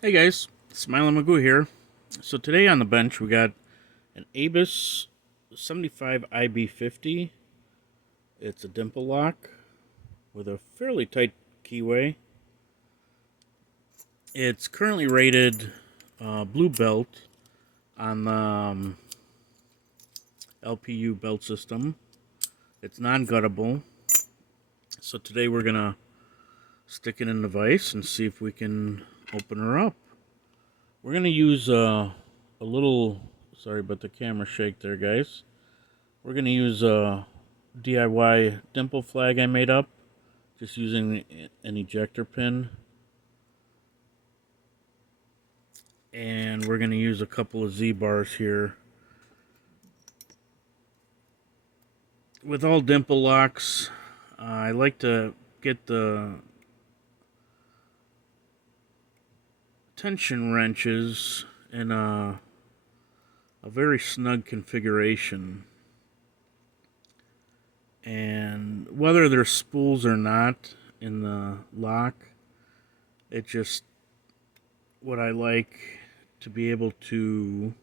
Hey guys, Smiling Magoo here. So today on the bench we got an Abus 75 IB50. It's a dimple lock with a fairly tight keyway. It's currently rated blue belt on the LPU belt system. It's non-guttable. So today we're gonna stick it in the vise and see if we can open her up. We're gonna use a little, sorry about the camera shake there, guys. We're going to use a DIY dimple flag I made up, just using an ejector pin. And we're going to use a couple of Z-bars here. With all dimple locks, I like to get the tension wrenches in a very snug configuration. And whether they're spools or not in the lock, it's just what I like to be able to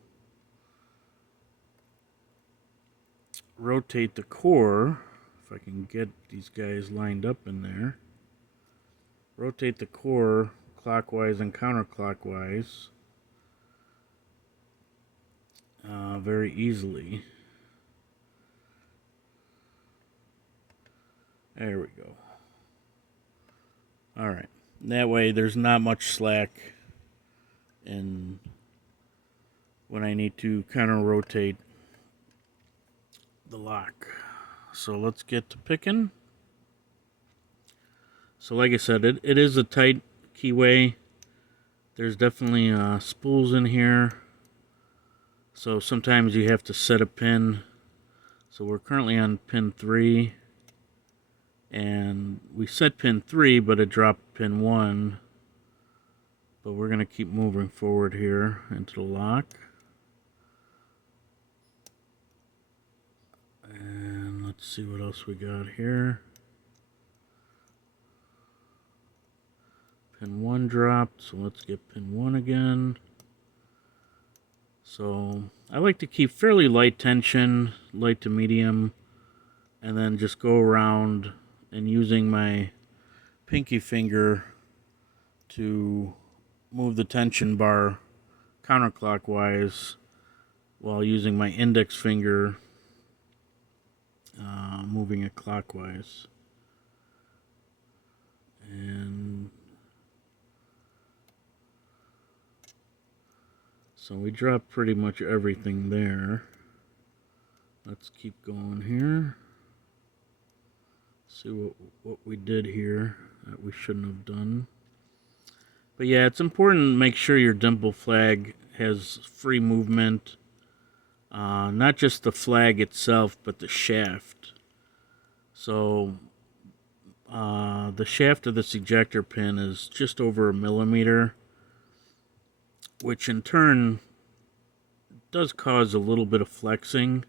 rotate the core. If I can get these guys lined up in there, rotate the core clockwise and counterclockwise very easily. There we go. Alright. That way there's not much slack in when I need to kind of rotate the lock. So let's get to picking. So like I said, it is a tight keyway. There's definitely spools in here. So sometimes you have to set a pin. So we're currently on pin 3. And we set pin 3, but it dropped pin 1. But we're going to keep moving forward here into the lock. And let's see what else we got here. Pin 1 dropped, so let's get pin 1 again. So I like to keep fairly light tension, light to medium, and then just go around and using my pinky finger to move the tension bar counterclockwise while using my index finger moving it clockwise. And so we dropped pretty much everything there. Let's keep going here. See what we did here that we shouldn't have done. But yeah, it's important to make sure your dimple flag has free movement. Not just the flag itself, but the shaft. So the shaft of this ejector pin is just over 1 millimeter, which in turn does cause a little bit of flexing,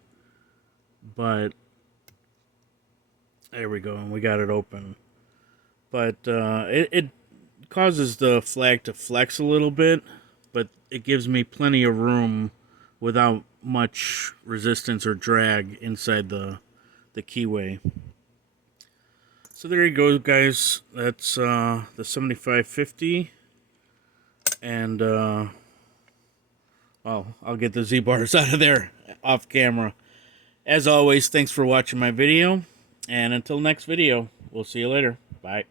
but there we go, and we got it open. But it causes the flag to flex a little bit, but it gives me plenty of room without much resistance or drag inside the keyway. So there you go, guys. That's the 7550. And, well, I'll get the Z-bars out of there off camera. As always, thanks for watching my video. And until next video, we'll see you later. Bye.